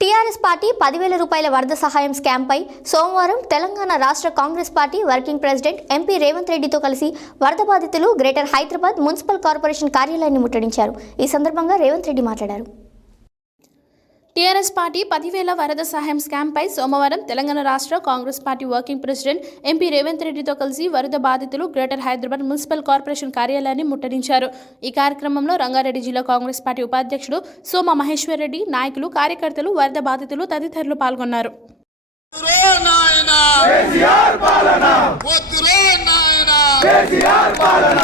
TRS party 10,000 రూపాయల వరద సహాయం స్కామ్పై సోమవారం తెలంగాణ రాష్ట్ర Congress party working president MP Revanth రెడ్డితో కలిసి వరద బాధితులు గ్రేటర్ హైదరాబాద్ మున్సిపల్ కార్పొరేషన్ కార్యాలయాన్ని ముట్టడించారు. ఈ సందర్భంగా రేవంత్ రెడ్డి మాట్లాడారు. టీఆర్ఎస్ పార్టీ 10,000 వరద సహాయం స్కామ్పై సోమవారం తెలంగాణ రాష్ట్ర Congress party working president MP Revanth రెడ్డితో కలిసి వరద బాధితులు గ్రేటర్ హైదరాబాద్ మున్సిపల్ కార్పొరేషన్ కార్యాలయాన్ని ముట్టడించారు. ఈ కార్యక్రమంలో రంగారెడ్డి జిల్లా కాంగ్రెస్ పార్టీ ఉపాధ్యక్షుడు సోమ మహేశ్వర్ రెడ్డి, నాయకులు, కార్యకర్తలు, వరద బాధితులు తదితరులు పాల్గొన్నారు. కేసీఆర్ పాలన వద్దురా నాయనా కేసీఆర్ పాలన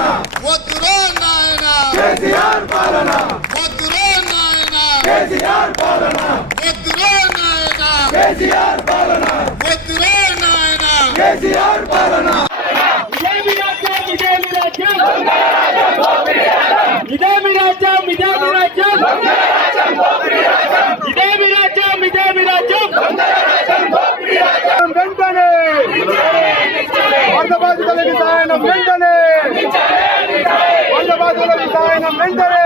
వద్దురా నాయనా కేసీఆర్ పాలన ఇదేమి రాజ్యం ఇదేమి రాజ్యం ఇదేమి రాజ్యం ఇదేమి రాజ్యం ఇదేమి రాజ్యం ఇదేమి రాజ్యం వెంటనే వరద బాధితులకు సహాయం వెంటనే వరద బాధితులకు సహాయం వెంటనే